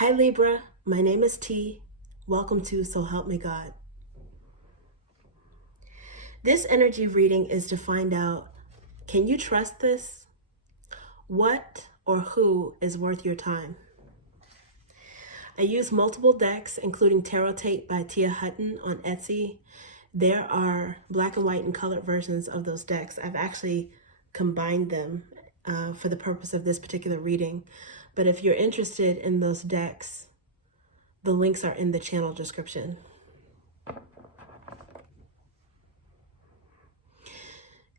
Hi Libra, my name is T. Welcome to So Help Me God. This energy reading is to find out, can you trust this? What or who is worth your time? I use multiple decks, including Tarot Tape by Tia Hutton on Etsy. There are black and white and colored versions of those decks. I've actually combined them for the purpose of this particular reading. But if you're interested in those decks, the links are in the channel description.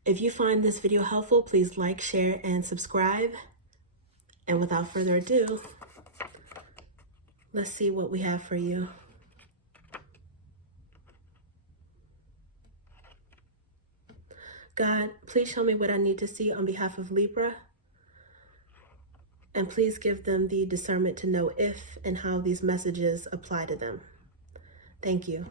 If you find this video helpful, please like, share, and subscribe. And without further ado, let's see what we have for you. God, please show me what I need to see on behalf of Libra. And please give them the discernment to know if and how these messages apply to them. Thank you.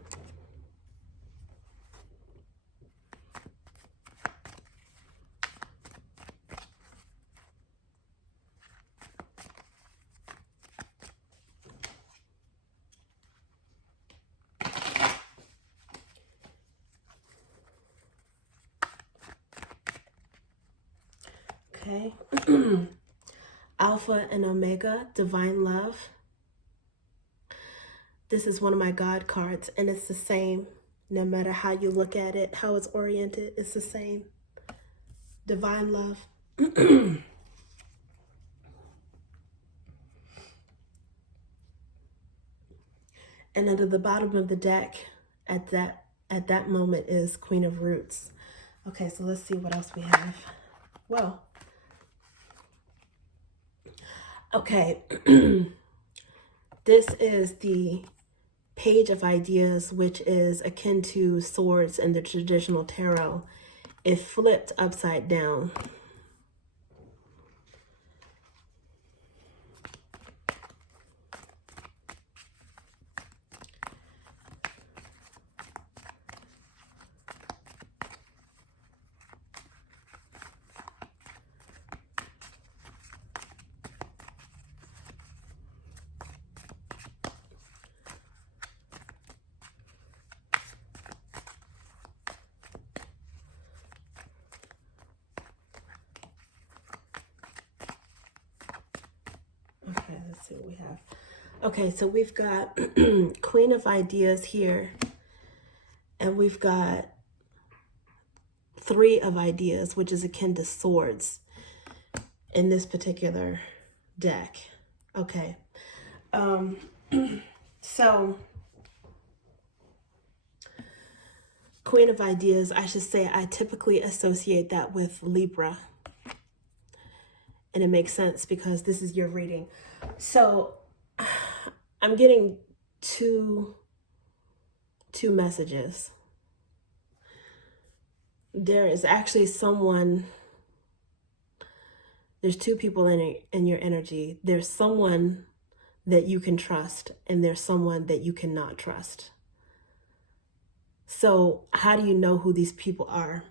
Okay. Alpha and Omega, Divine Love. This is one of my God cards, and it's the same. No matter how you look at it, how it's oriented, it's the same. Divine Love. And under the bottom of the deck, at that moment, is Queen of Roots. Okay, so let's see what else we have. Whoa. Okay. This is the Page of Ideas, which is akin to swords in the traditional tarot. It flipped upside down. Okay, let's see what we have. Okay, so we've got Queen of Ideas here, and we've got Three of Ideas, which is akin to swords in this particular deck. Okay, so Queen of Ideas, I should say, I typically associate that with Libra. And it makes sense because this is your reading. So I'm getting two messages. There is actually someone, there's two people in your energy. There's someone that you can trust, and there's someone that you cannot trust. So how do you know who these people are?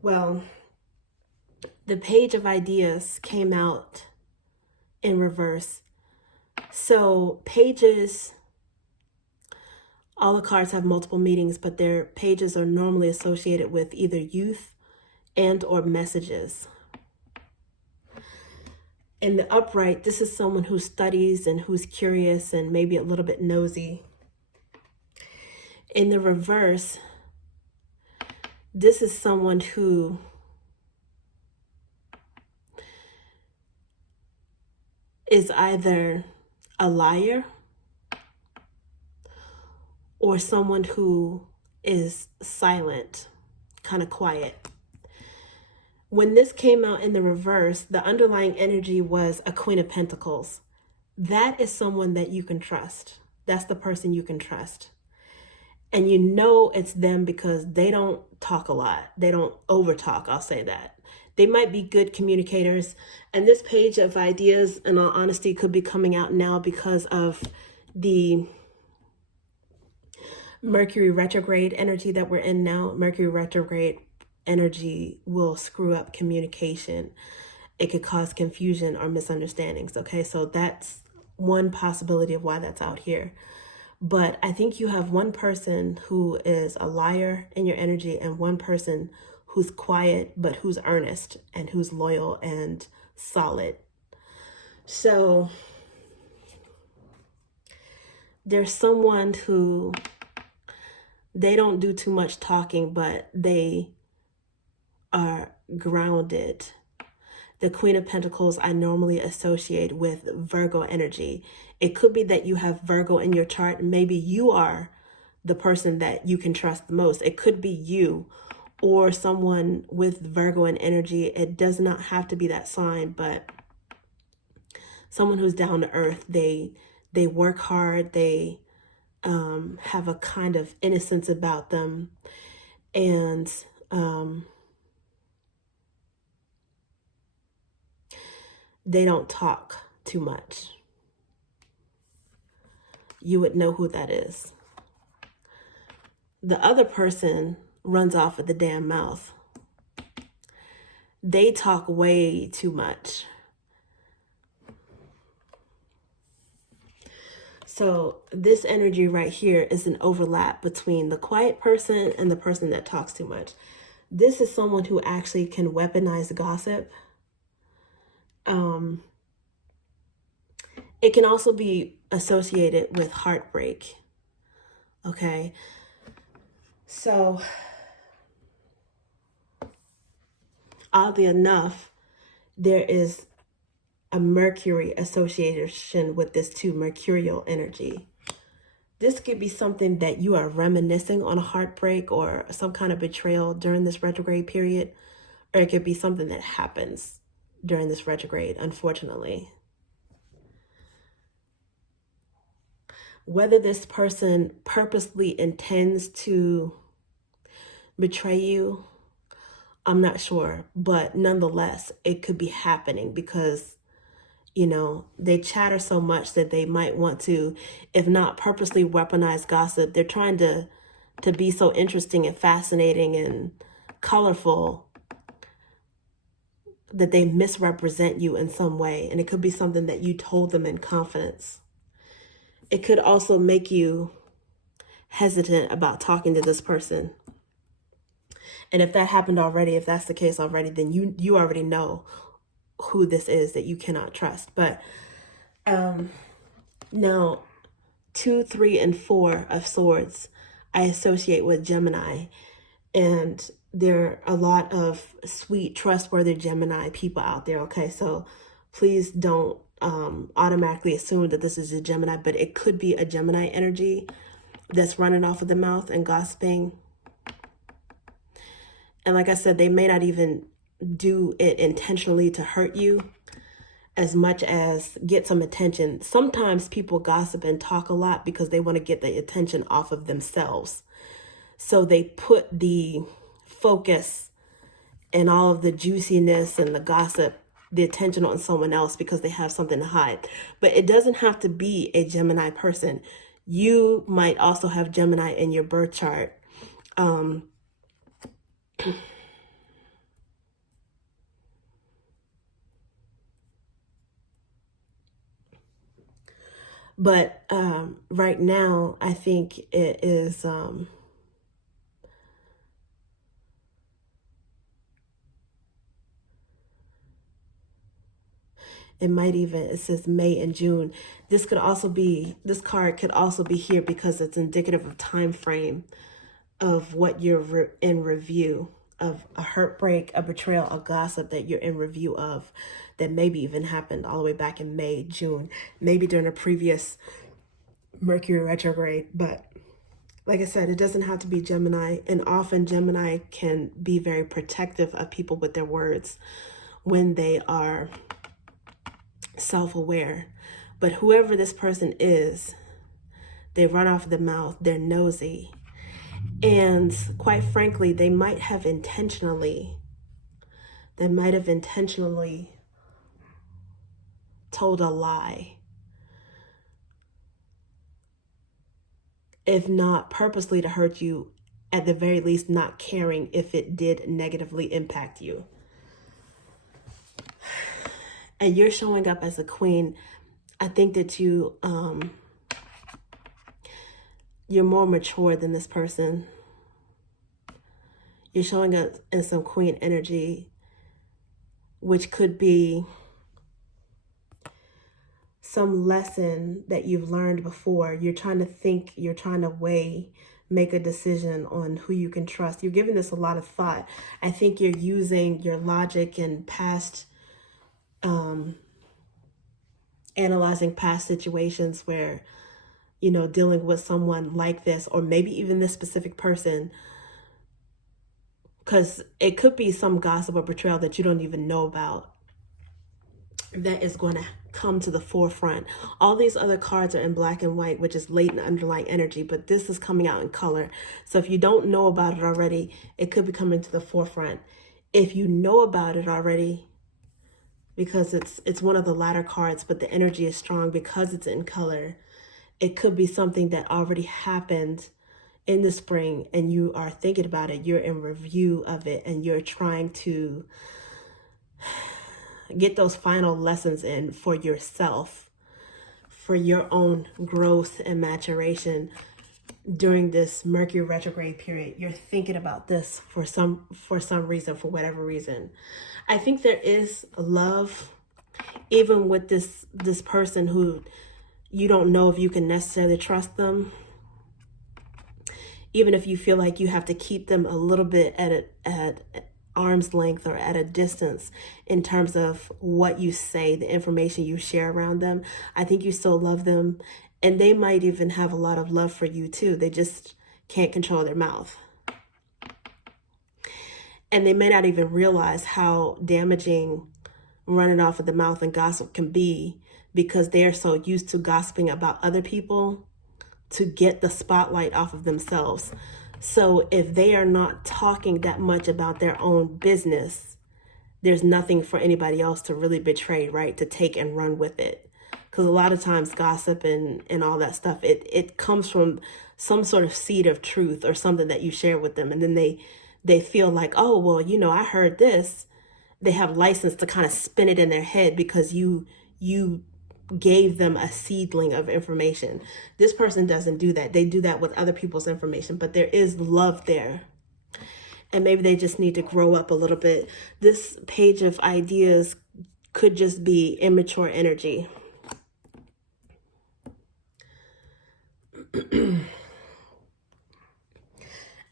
Well, the Page of Ideas came out in reverse. So pages, all the cards have multiple meanings, but their pages are normally associated with either youth and or messages. In the upright, this is someone who studies and who's curious and maybe a little bit nosy. In the reverse, this is someone who is either a liar or someone who is silent, kind of quiet. When this came out in the reverse, the underlying energy was a Queen of Pentacles. That is someone that you can trust. That's the person you can trust. And you know it's them because they don't talk a lot. They don't over talk, I'll say that. They might be good communicators. And this Page of Ideas, in all honesty, could be coming out now because of the Mercury retrograde energy that we're in now. Mercury retrograde energy will screw up communication. It could cause confusion or misunderstandings. Okay, so that's one possibility of why that's out here. But I think you have one person who is a liar in your energy and one person who's quiet, but who's earnest and who's loyal and solid. So there's someone who, they don't do too much talking, but they are grounded. The Queen of Pentacles I normally associate with Virgo energy. It could be that you have Virgo in your chart. Maybe you are the person that you can trust the most. It could be you or someone with Virgo and energy. It does not have to be that sign, but someone who's down to earth. They work hard. They have a kind of innocence about them, and they don't talk too much. You would know who that is. The other person runs off at the damn mouth. They talk way too much. So this energy right here is an overlap between the quiet person and the person that talks too much. This is someone who actually can weaponize gossip. It can also be associated with heartbreak. Okay. So oddly enough, there is a Mercury association with this too, mercurial energy. This could be something that you are reminiscing on a heartbreak or some kind of betrayal during this retrograde period, or it could be something that happens during this retrograde, unfortunately. Whether this person purposely intends to betray you, I'm not sure, but nonetheless, it could be happening because, you know, they chatter so much that they might want to, if not purposely weaponize gossip, they're trying to be so interesting and fascinating and colorful that they misrepresent you in some way. And it could be something that you told them in confidence. It could also make you hesitant about talking to this person. And if that happened already, if that's the case already, then you already know who this is that you cannot trust. But now 2, 3, and 4 of Swords I associate with Gemini, and there are a lot of sweet, trustworthy Gemini people out there. Okay, so please don't automatically assume that this is a Gemini, but it could be a Gemini energy that's running off of the mouth and gossiping. And like I said, they may not even do it intentionally to hurt you as much as get some attention. Sometimes people gossip and talk a lot because they want to get the attention off of themselves. So they put the focus and all of the juiciness and the gossip, the attention on someone else because they have something to hide. But it doesn't have to be a Gemini person. You might also have Gemini in your birth chart. But right now, I think it is it might even, it says May and June. This card could also be here because it's indicative of time frame of what you're in review of, a heartbreak, a betrayal, a gossip that you're in review of, that maybe even happened all the way back in May, June, maybe during a previous Mercury retrograde. But like I said, it doesn't have to be Gemini, and often Gemini can be very protective of people with their words when they are self-aware. But whoever this person is, they run off the mouth, they're nosy, and quite frankly, they might have intentionally told a lie, if not purposely to hurt you, at the very least not caring if it did negatively impact you. And you're showing up as a queen I think that you're more mature than this person. You're showing up in some queen energy, which could be some lesson that you've learned before. You're trying to think, you're trying to weigh, make a decision on who you can trust. You're giving this a lot of thought. I think you're using your logic and past, analyzing past situations where, you know, dealing with someone like this, or maybe even this specific person, because it could be some gossip or betrayal that you don't even know about that is going to come to the forefront. All these other cards are in black and white, which is latent underlying energy, but this is coming out in color. So if you don't know about it already, it could be coming to the forefront. If you know about it already, because it's one of the latter cards, but the energy is strong because it's in color, it could be something that already happened in the spring and you are thinking about it. You're in review of it and you're trying to get those final lessons in for yourself, for your own growth and maturation during this Mercury retrograde period. You're thinking about this for some reason, for whatever reason. I think there is love, even with this person who you don't know if you can necessarily trust them. Even if you feel like you have to keep them a little bit at arm's length or at a distance in terms of what you say, the information you share around them, I think you still love them. And they might even have a lot of love for you too. They just can't control their mouth. And they may not even realize how damaging running off of the mouth and gossip can be, because they're so used to gossiping about other people to get the spotlight off of themselves. So if they are not talking that much about their own business, there's nothing for anybody else to really betray, right? To take and run with it. Because a lot of times gossip and all that stuff, it comes from some sort of seed of truth or something that you share with them. And then they feel like, oh, well, you know, I heard this. They have license to kind of spin it in their head because you gave them a seedling of information. This person doesn't do that. They do that with other people's information, but there is love there. And maybe they just need to grow up a little bit. This page of ideas could just be immature energy.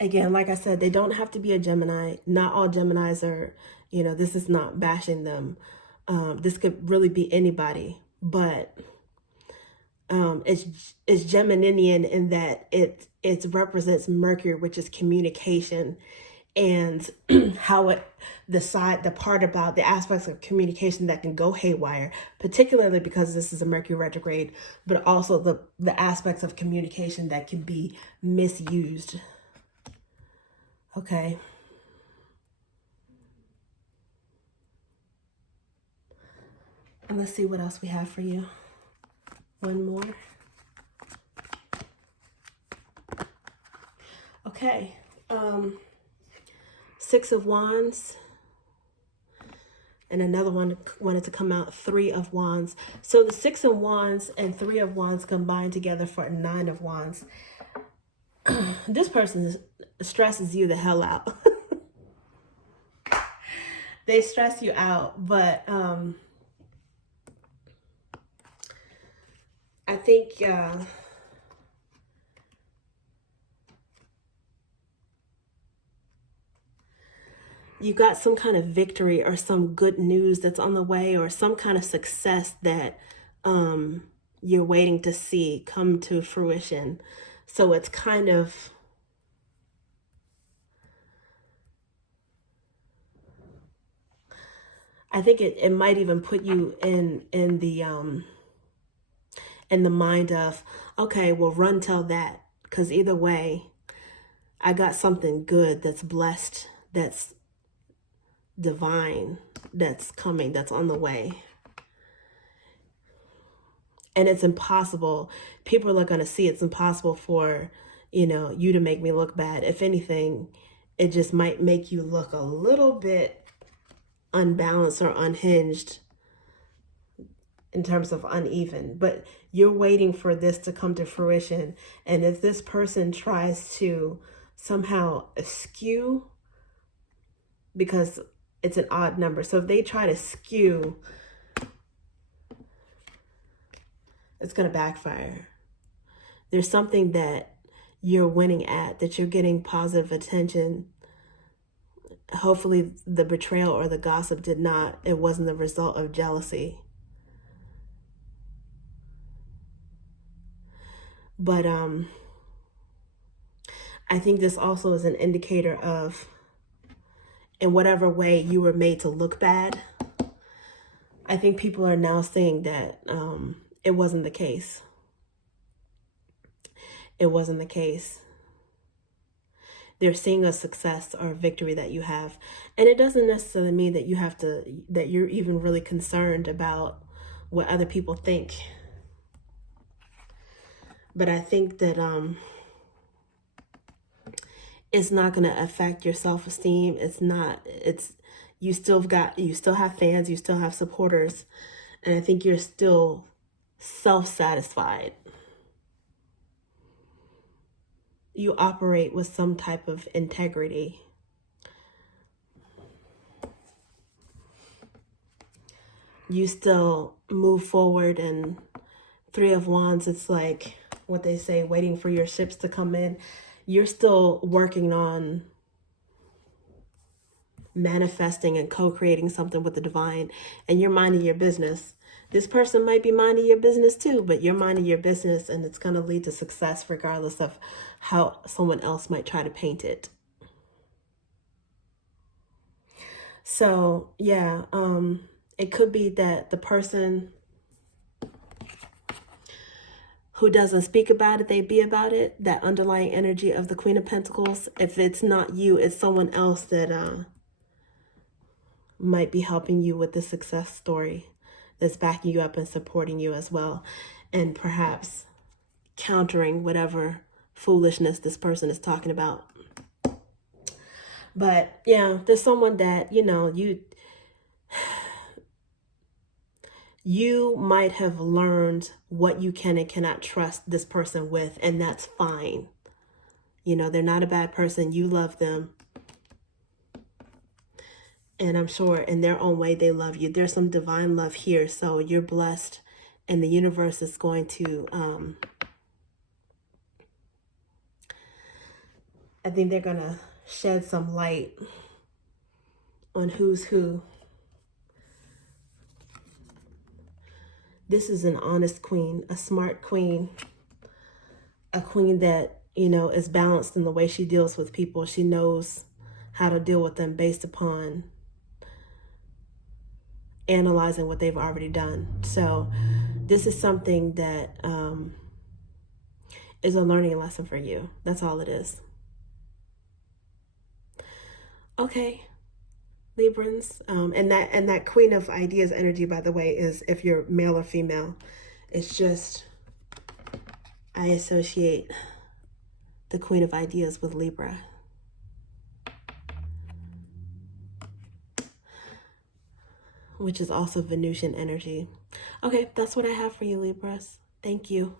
Again, like I said, they don't have to be a Gemini. Not all Geminis are, you know, this is not bashing them. This could really be anybody, but it's Geminian in that it represents Mercury, which is communication, and how the part about the aspects of communication that can go haywire, particularly because this is a Mercury retrograde, but also the aspects of communication that can be misused. Okay. And let's see what else we have for you. One more. Okay. Six of Wands. And another one wanted to come out, Three of Wands. So the Six of Wands and Three of Wands combined together for a Nine of Wands. This person stresses you the hell out. They stress you out, but I think you got some kind of victory or some good news that's on the way, or some kind of success that you're waiting to see come to fruition. So it's kind of, I think it might even put you in the mind of, okay, well, run tell that, because either way, I got something good that's blessed, that's divine, that's coming, that's on the way. And it's impossible. People are going to see it's impossible for, you know, you to make me look bad. If anything, it just might make you look a little bit unbalanced or unhinged in terms of uneven, but you're waiting for this to come to fruition. And if this person tries to somehow skew, because it's an odd number, so if they try to skew, it's going to backfire. There's something that you're winning at, that you're getting positive attention. Hopefully the betrayal or the gossip it wasn't the result of jealousy. But I think this also is an indicator of, in whatever way you were made to look bad, I think people are now saying that it wasn't the case. It wasn't the case. They're seeing a success or a victory that you have. And it doesn't necessarily mean that that you're even really concerned about what other people think. But I think that it's not going to affect your self-esteem. You still have fans, you still have supporters, and I think you're still self-satisfied. You operate with some type of integrity. You still move forward, and Three of Wands, it's like what they say, waiting for your ships to come in. You're still working on manifesting and co-creating something with the divine, and you're minding your business. This person might be minding your business too, but you're minding your business, and it's going to lead to success regardless of how someone else might try to paint it. So yeah, it could be that the person who doesn't speak about it, they be about it. That underlying energy of the Queen of Pentacles. If it's not you, it's someone else that might be helping you with the success story, that's backing you up and supporting you as well, and perhaps countering whatever foolishness this person is talking about. But yeah, there's someone that, you might have learned what you can and cannot trust this person with, and that's fine. They're not a bad person. You love them. And I'm sure in their own way, they love you. There's some divine love here. So you're blessed, and the universe is going to, I think they're going to shed some light on who's who. This is an honest queen, a smart queen, a queen that, is balanced in the way she deals with people. She knows how to deal with them based upon analyzing what they've already done. So this is something that is a learning lesson for you. That's all it is. Okay, Librans, and that Queen of Ideas energy, by the way, is if you're male or female. It's just, I associate the Queen of Ideas with Libra. Which is also Venusian energy. Okay, that's what I have for you, Libras. Thank you.